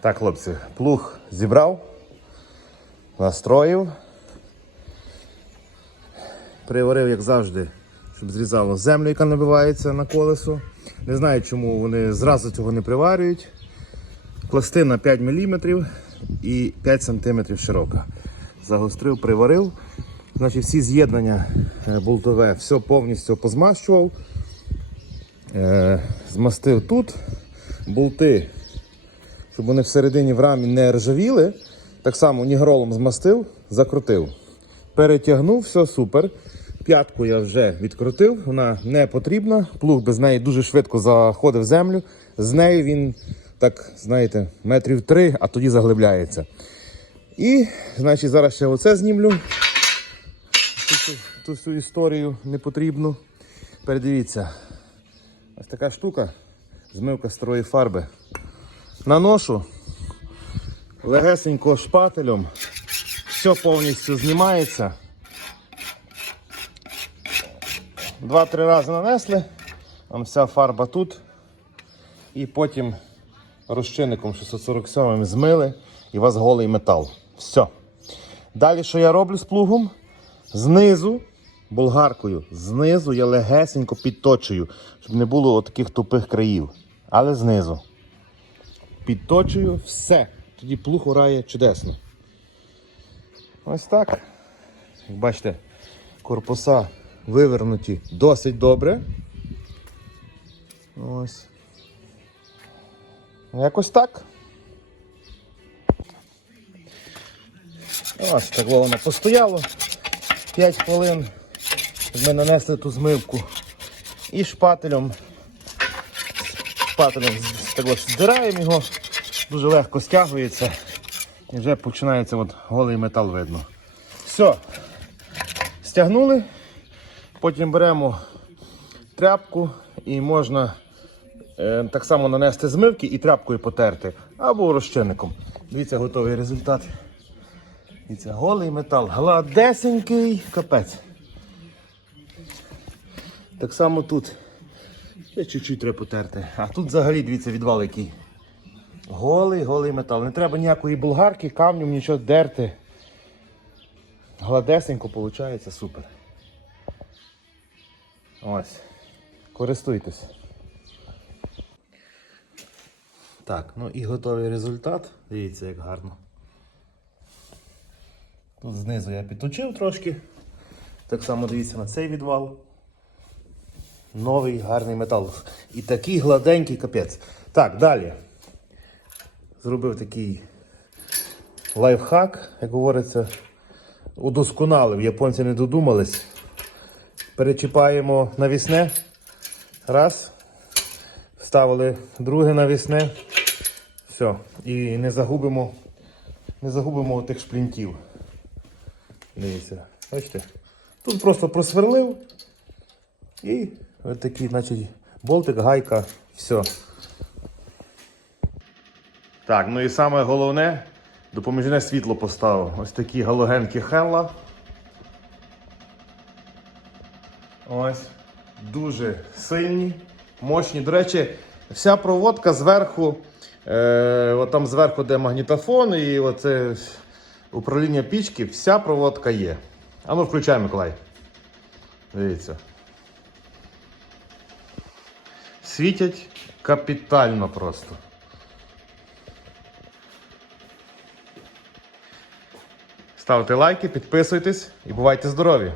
Так, хлопці, плуг зібрав, настроїв. Приварив, як завжди, щоб зрізало землю, яка набивається на колесо. Не знаю, чому вони зразу цього не приварюють. Пластина 5 мм і 5 см широка. Загострив, приварив. Значить, всі з'єднання е, болтове, все повністю позмащував. Е, змастив тут болти, щоб вони всередині в рамі не ржавіли. Так само нігролом змастив, закрутив. Перетягнув, все супер. П'ятку я вже відкрутив, вона не потрібна. Плуг без неї дуже швидко заходив в землю. З нею він, так, знаєте, метрів три, а тоді заглибляється. І, значить, зараз ще оце знімлю. Ту, ту всю історію непотрібну. Передивіться, ось така штука, змивка старої фарби. Наношу легесенько шпателем, все повністю знімається. Два-три рази нанесли, там вся фарба тут. І потім розчинником 647 змили і у вас голий метал. Все. Далі, що я роблю з плугом? Знизу, болгаркою, знизу я легесенько підточую, щоб не було таких тупих країв. Але знизу. Підточую все. Тоді плуг орає чудесно. Ось так. Як бачите, корпуса вивернуті досить добре. Ось. Якось так. Ось так воно постояло 5 хвилин. Ми нанесли ту змивку і шпателем. Шпателем так ось здираємо його, дуже легко стягується і вже починається от голий метал видно. Все. Стягнули, потім беремо тряпку і можна е, так само нанести змивки і тряпкою потерти або розчинником. Дивіться, готовий результат. Дивіться, голий метал, гладесенький капець. Так само тут. Ще чуть-чуть треба потерти. А тут взагалі, дивіться, відвал який. Голий, голий метал. Не треба ніякої болгарки, камнем, нічого дерти. Гладесенько виходить, супер. Ось. Користуйтесь. Так, ну і готовий результат. Дивіться, як гарно. Тут знизу я підточив трошки. Так само дивіться на цей відвал. Новий гарний метал. І такий гладенький капець. Так, далі. Зробив такий лайфхак, як говориться, удосконалив. Японці не додумались. Перечіпаємо навісне. Раз. Вставили друге навісне. Все. І не загубимо, не загубимо тих шплінтів. Дивіться, бачите? Тут просто просверлив і ось такий, значить, болтик, гайка, все. Так, ну і саме головне, допоміжне світло поставив. Ось такі галогенки Хелла. Ось. Дуже сильні, мощні. До речі, вся проводка зверху, е, от там зверху, де магнітофон і оце управління пічки, вся проводка є. А ну включай, Миколай. Дивіться. Світять капітально просто. Ставте лайки, підписуйтесь і бувайте здорові!